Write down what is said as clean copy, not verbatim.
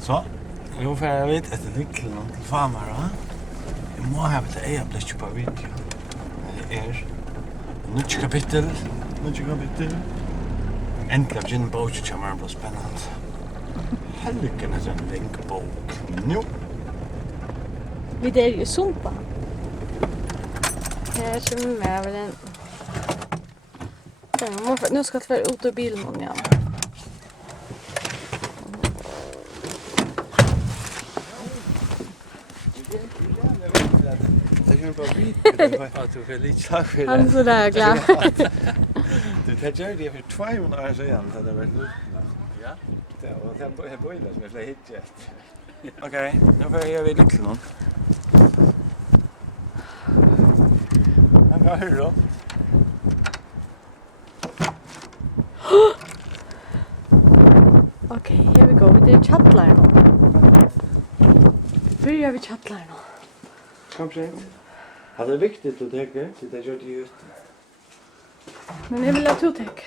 Så, nu får jeg vite, at det ikke er noen til Fámara. Jeg må ha det jeg ble ikke på video. Det nytt kapittel. Endelig begynner boken til meg å bli spennende. Helgen er en lenge bok. Nå. Vi der ju sumpa. Här kommer med väl en. Nu ska jag ut ur bilen om igen. Han är så där glad. Du tar ju det för 2 år sedan så det var lut. Ja. Det var det började som jag hittade. Okej, nu får jag vidare till någon. Ja, hur då? Okej, here we go. Det är chattlaren. Börjar vi chattlaren. Kom sen. Hade det viktigt att tänka till det gör det just. Men jag vill ha två täck.